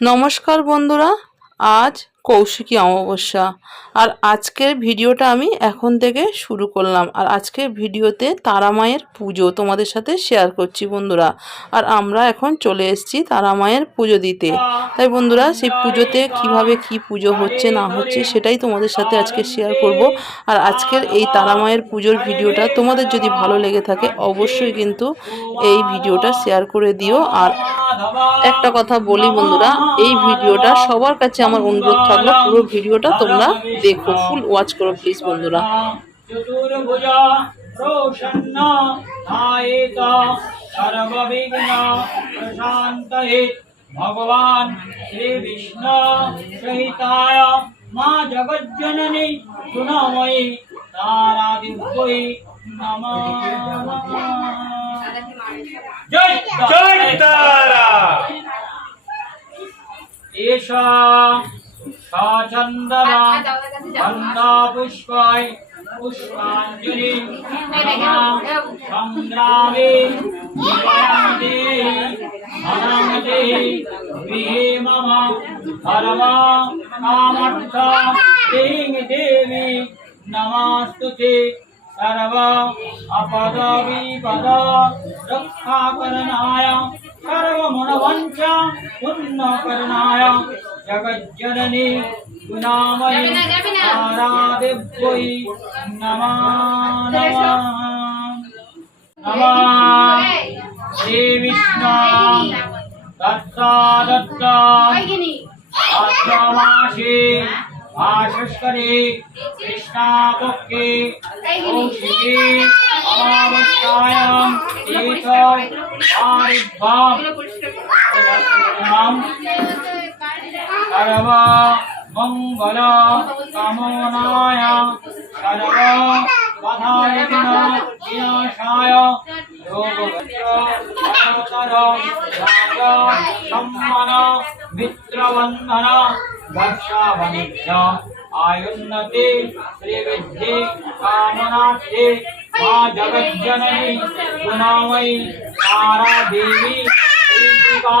নমস্কার বন্ধুরা আজ কৌশিকী অমাবস্যা। আর আজকের ভিডিওটা আমি এখন থেকে শুরু করলাম। আর আজকের ভিডিওতে তারা মায়ের পুজো তোমাদের সাথে শেয়ার করছি বন্ধুরা। আর আমরা এখন চলে এসেছি তারা মায়ের পুজো দিতে। তাই বন্ধুরা, সেই পুজোতে কীভাবে কি পুজো হচ্ছে, না হচ্ছে, সেটাই তোমাদের সাথে আজকে শেয়ার করব। আর আজকের এই তারা মায়ের পুজোর ভিডিওটা তোমাদের যদি ভালো লেগে থাকে, অবশ্যই কিন্তু এই ভিডিওটা শেয়ার করে দিও। আর একটা কথা বলি বন্ধুরা, এই ভিডিওটা সবার কাছে আমার অনুরোধ থাকল পুরো ভিডিওটা তোমরা দেখো ফুল ওয়াচ করো প্লিজ বন্ধুরা। চতুর্ভুজা প্রসন্ন ধায়েত সর্ববিঘ্ন প্রশান্তয়ে ভগবান শ্রী বিষ্ণু সহিতায় মা জগজ্জননী গুণময়ী তারাদিব্যই নমঃ। জয় জয় তারা। এষা چند چند پندرہ گرے محب نامر دمس پی پاپنا বিপদ রক্ষাকরণায় সর্বমনবঞ্চ পুণ্যকরণায় জগজ্জননী গুণাময়ী তারাদেব্যই নমা নমঃ নমঃ শ্রী বিষ্ণু দত্ত আশ্রমাসে অমাবস্যায়াম তীর্থ পারিভ্যাম সর্ব মঙ্গল কামনায় সর্ব বাধাবিঘ্ন মিত্রবন্ধন وشا بل آتے کامنا جگہ تارا دینی کا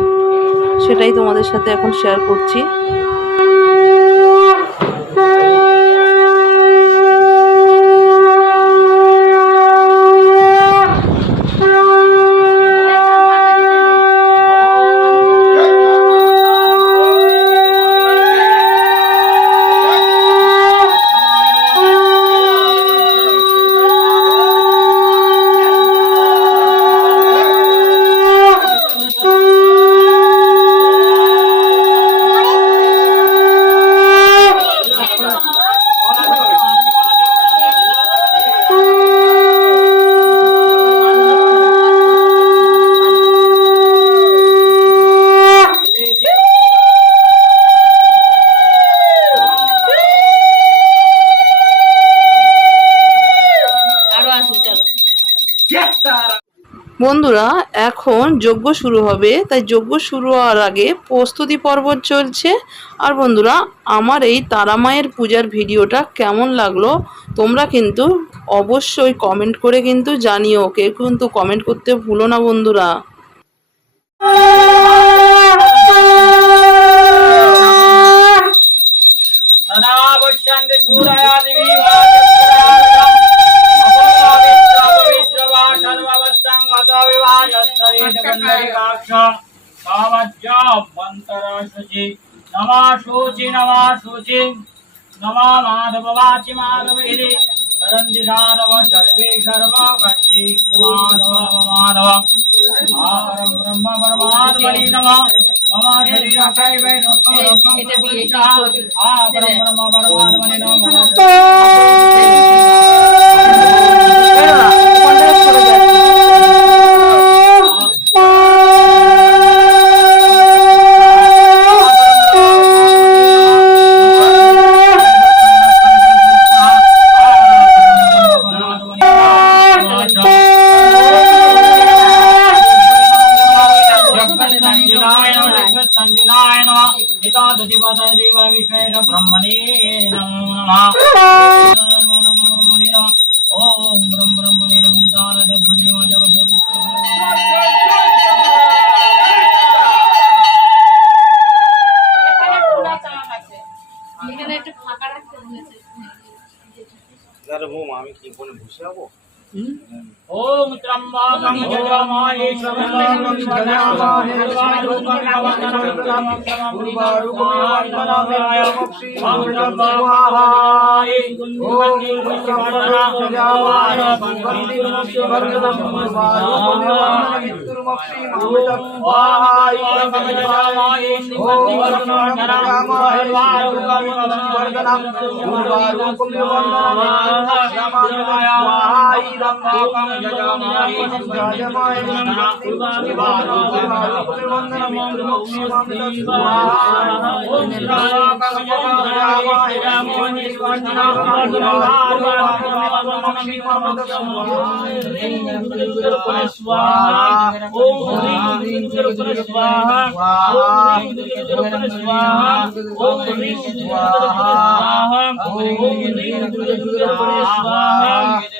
সেটাই তোমাদের সাথে এখন শেয়ার করছি। বন্ধুরা, এখন যজ্ঞ শুরু হবে, তাই যজ্ঞ শুরু হওয়ার আগে প্রস্তুতি পর্ব চলছে। আর বন্ধুরা, আমার এই তারামায়ের পূজার ভিডিওটা কেমন লাগল তোমরা কিন্তু অবশ্যই কমেন্ট করে কিন্তু জানিও। কেউ কিন্তু কমেন্ট করতে ভুলো না বন্ধুরা। نو شوچی نو شوچی نمب و 조건을 무시하고 यजामहे त्र्यंबकं यजामहे सर्वारुकं नवग्रहं पूर्वारुकमेवान्तराय ओम त्र्यंबकाय ओम ऐं ओम ऐं ह्रीं श्रीं गुरुराज गणेशनाय स्वाहा